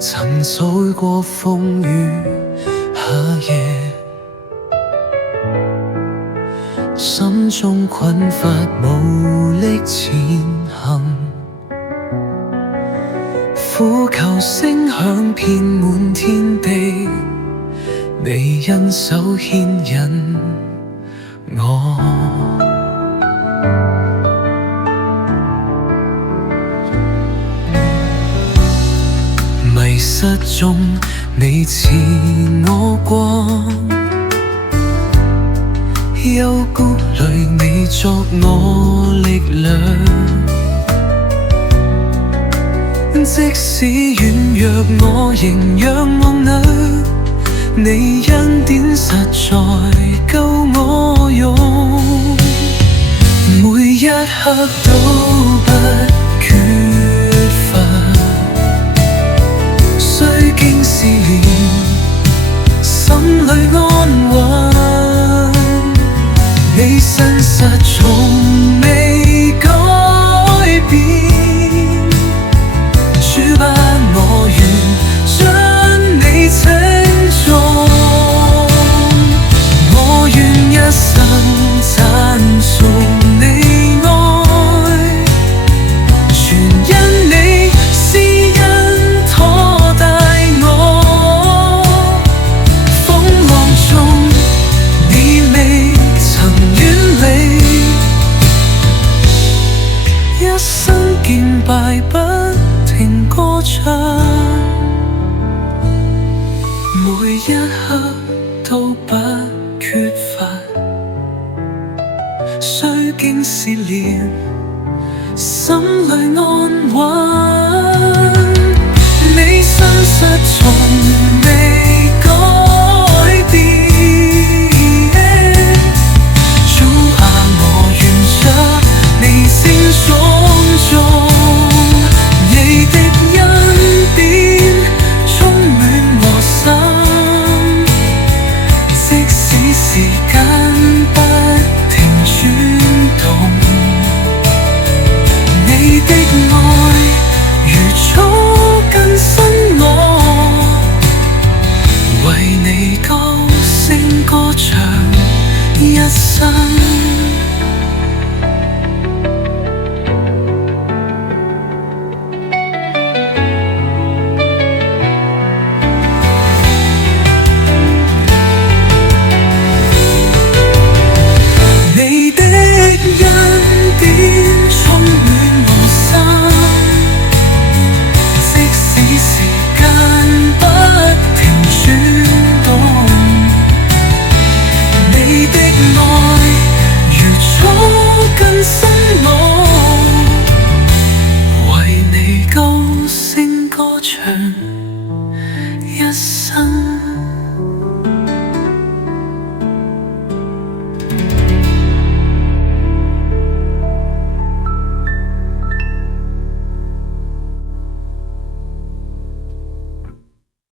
曾遭過風雨夏夜，心中困乏無力前行，苦求聲響遍滿天地，你恩手牽引我。迷失中你賜我光，幽谷裏你作我力量，即使軟弱我仍仰望你恩典實在夠我用，每一刻都不缺乏，雖經試煉，心裏安穩，你信實從未改變，主不我願將你稱頌，我願一生讚頌你愛，全因你施恩拖帶我，風浪中你未曾遠離，一生見敗不停歌唱，每一刻都不缺乏，雖經試煉，心裏安穩，你信實從未改變，主啊我願將你聲頌頌，你的恩典充滿我心，即使時間不停轉動，你的愛如草根生我，為你高聲歌唱一生。恩典充滿我心，即使時間不停轉動，你的愛如草根生我，為你高聲歌唱。